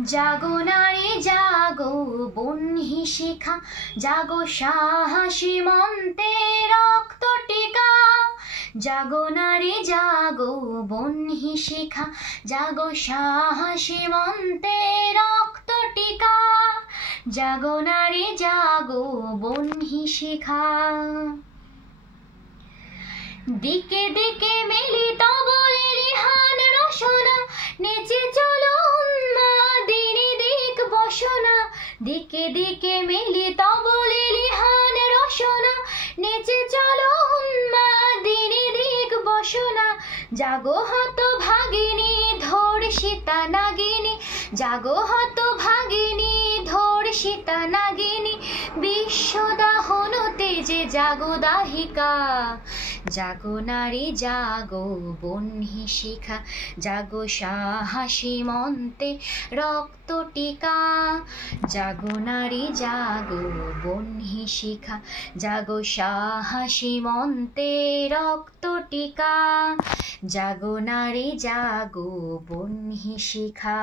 জাগো নারী জাগো বহ্নি শিখা, জাগো সাহসী মন্তে রক্ত টিকা। জাগো নারী জাগো বহ্নি শিখা, জাগো সাহসী মন্তে রক্ত টিকা। জাগো নারী জাগো বহ্নি শিখা। দিকে দিকে মিলিত বলে রিহান রসনা, নেচে চলো উন্মাদিনী দিক বসনা। দিকে দিকে মিলিত বলে রিহান রসনা, নেচে চলো উন্মাদিনী দিক বসনা। জাগো হত ভাগিনী ধর্ষিতা নাগিনী, জাগো হত ভাগিনী ধর্ষিতা নাগিনী। বিশ্বদাহন তেজে জাগো দাহিকা। জাগো নারী জাগো বহ্নি শিখা, জাগো সাহসী মন্তে রক্ত টিকা। জাগো নারী জাগো বহ্নি শিখা, জাগো সাহসী মন্তে রক্ত টিকা। জাগো নারী জাগো বহ্নি শিখা।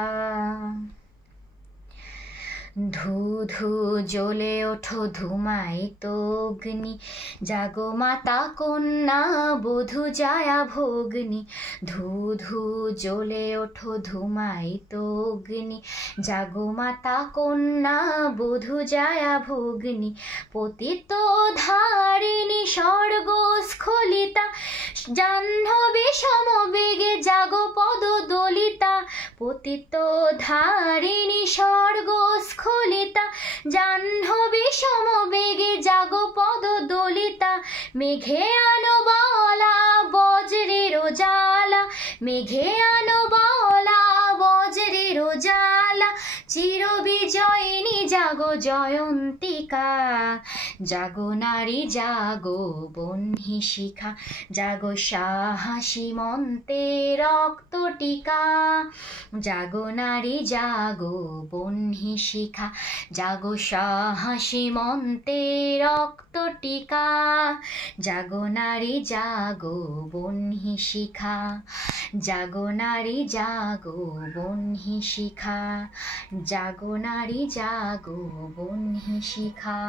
ধু ধু জ্বলে ওঠো ধুমায়িত অগ্নি, জাগো মাতা কন্যা বধূ জায়া ভগ্নি। ধু ধু জ্বলে ওঠো ধুমায়িত অগ্নি, জাগো মাতা কন্যা বধূ জায়া ভগ্নি। পতিত ধারিণী স্বর্গ স্খলিতা, জাহ্নবী সমবেগে জাগো পদ দলিতা। পতিত ধারিণী স্বর্গ স্খলিতা, জাহ্নবী সমবেগে জাগো পদ দলিতা। মেঘে আনো বলা বজ্রের জ্বালা, মেঘে আনো বলা বজ্রের জ্বালা। চির বিজয়িনী জাগো জয়ন্তিকা। জাগো নারী জাগো বহ্নি শিখা, জাগো সাহসী মন্তে রক্ত টিকা। জাগো নারী জাগো বহ্নি শিখা, জাগো সাহসী মন্তে রক্ত টিকা। জাগো নারী জাগো বহ্নি শিখা, জাগো নারী জাগো বহ্নি শিখা। জাগো নারী জাগো বহ্নি শিখা।